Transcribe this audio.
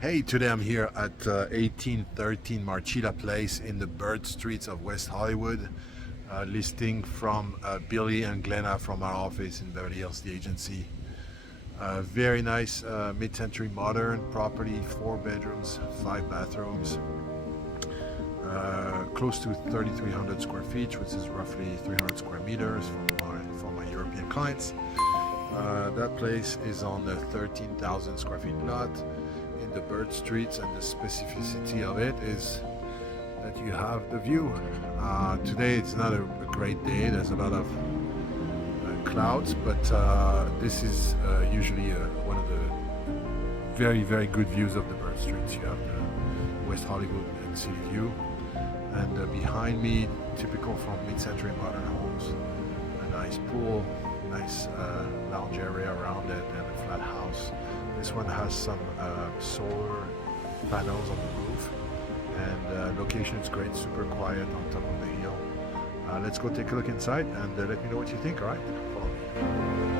Hey, today I'm here at 1813 Marcheeta Place in the bird streets of West Hollywood, listing from Billy and Glenna from our office in Beverly Hills, the agency. Very nice mid-century modern property, 4 bedrooms, 5 bathrooms, close to 3,300 square feet, which is roughly 300 square meters for my European clients. That place is on the 13,000 square feet lot in the bird streets, and the specificity of it is that you have the view. Today it's not a great day, there's a lot of clouds, but this is usually one of the very good views of the bird streets. You have the West Hollywood and city view, and behind me, typical from mid-century modern homes, a nice pool, nice lounge area around it, and a flat house. This one has some solar panels on the roof, and location is great, super quiet on top of the hill. Let's go take a look inside and let me know what you think. All right, follow me.